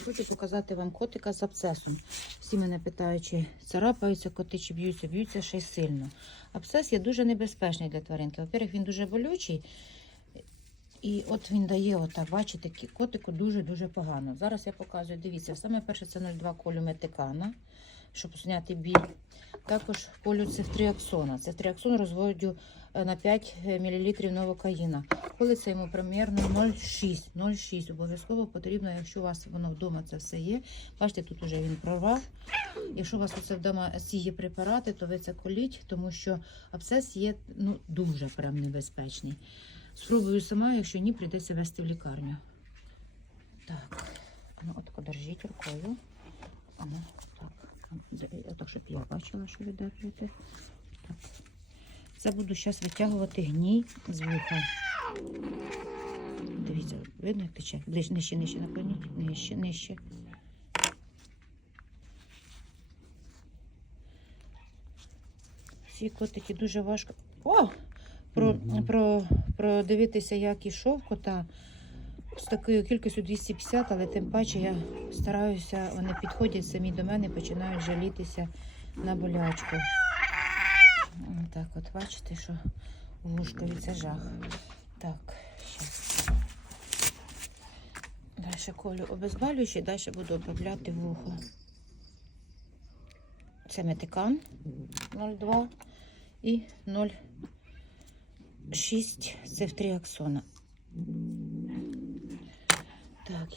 Хочу показати вам котика з абсцесом. Всі мене питають, чи царапаються коти, чи б'ються, б'ються ще й сильно. Абсцес є дуже небезпечний для тваринки. Во-первых, він дуже болючий. І от він дає, отак, бачите, котику дуже-дуже погано. Зараз я показую, дивіться, саме перше це 0,2 колю метикана, щоб зняти біль. Також колю цифтріаксона. Цифтріаксон розводю е, на 5 мл новокаїна. Коли це йому примірно 0,6. 0,6 обов'язково потрібно, якщо у вас воно вдома це все є. Бачите, тут уже він прорвав. Якщо у вас це вдома ці є препарати, то ви це коліть, тому що абсцес є ну, дуже прям небезпечний. Спробую сама, якщо ні, прийдеться вести в лікарню. Так, ну от подержіть рукою. Ну, так. Щоб я бачила, що ви держите. Так. Це буду зараз витягувати гній з вуха. Дивіться, видно, як тече? Ближче, нижче, нижче наклоніть. Нижче, нижче. Ці котики дуже важко. О! Про, про, продивитися, як ішов кота з такою кількістю 250, але тим паче я стараюся, вони підходять самі до мене, починають жалітися на болячку. Так, от бачите, що вушкові це жах. Так, щас. Далі колю обезболюючи, далі буду обробляти вухо. Це метикан 0,2 і 0,6 цефтріаксона. Так,